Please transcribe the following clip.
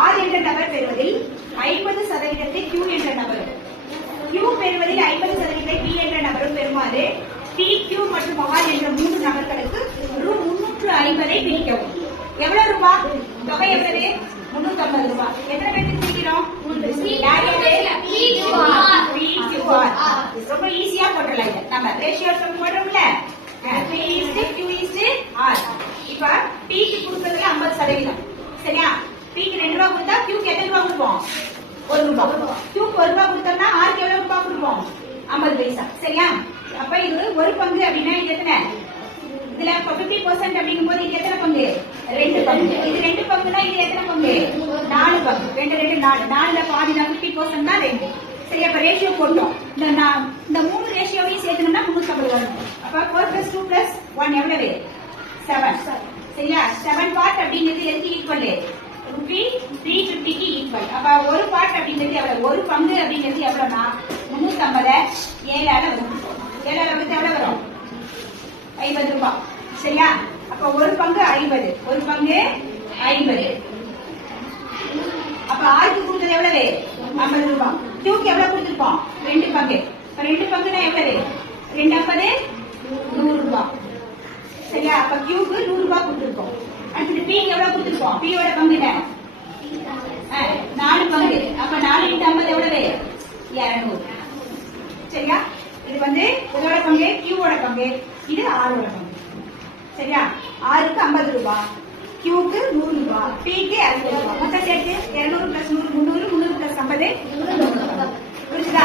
R என்ற நபர் பெறுவதில் 50% Q என்ற நபரும் Q பெறுவதில் 50% P என்ற நபரும் பெறுமாறு P, Q மற்றும் R என்ற 3 நபர்களுக்கு ரூ. 350 பிரிக்கவும். எவ்வளவு ரூபாய்? தொகை எவ்வளவு? 350 ரூபாய். எத்தனை பேருக்கு பிரிக்கிறோம்? ரொம்ப ஈஸியா போட்டுடலாம். இது நம்ம ரேஷியோ போடுறோம்ல, P/Q/R. இப்ப P க்கு கொடுக்கறதுல 50%. சரியா? P க்கு 2 ரூபாய் கொடுத்தா Q க்கு எத்தனை ரூபாய் கொடுப்போம்? 1 ரூபாய். Q க்கு 1 ரூபாய் கொடுத்தோம்னா R க்கு எவ்வளவு ரூபாய் கொடுப்போம்? 50 பைசா. சரியா? அப்ப இது ஒரு பங்கு அப்படின்னா இது எத்தனை? இதுல 50% அப்படிங்கும் போது இது எத்தனை பங்கு? 2 பங்கு. இது 2 பங்குனா இது எத்தனை பங்கு? 4 பங்கு. 2 2 4. 4ல பாதி 50% தான் 2. சரி, அப்ப ரேஷியோ போட்டோம். இந்த 3 ரேஷியோவையும் சேர்த்தோம்னா 350 வரும். அப்ப 4 + 2 + 1 எவ்வளவு? 7. சரியா? 7 பார்ட் அப்படிங்கிறது எதுக்கு ஈக்குவல்? ₹350 க்கு ஈக்குவல். அப்ப ஒரு பார்ட் அப்படிங்கிறது எவ்வளவு? ஒரு பங்கு அப்படிங்கிறது எவ்வளவுனா 350 7ஆல வரும். 7ஆல வந்து எவ்வளவு வரும்? 50 ரூபாய். சரியா? அப்ப ஒரு பங்கு 50. ஒரு பங்கு 50. அப்ப ஆருக்கு கொடுத்தது எவ்வளவு? 50 ரூபாய். Qக்கு எவ்வளவு கொடுத்திருக்கோம்? 2 பங்கு. இப்ப 2 பங்குனா எவ்வளவு? 2 50 100 ரூபாய். சரியா? அப்ப Qக்கு 100 ரூபாய் கொடுத்திருக்கோம். அடுத்து Pக்கு எவ்வளவு கொடுத்திருக்கோம்? P யோட பங்கு என்ன? 4 பங்கு. அப்ப 4 × 50 எவ்வளவு? 200. சரியா? இது வந்து இதோட பங்கு, Q ஓட பங்கு, இது R ஓட பங்கு. சரியா? R க்கு 50 ரூபாய், Q க்கு 100 ரூபாய், P க்கு 60 ரூபாய். மொத்தம் சேர்த்து 200 + 100 300 300 + 50 புரியுதா?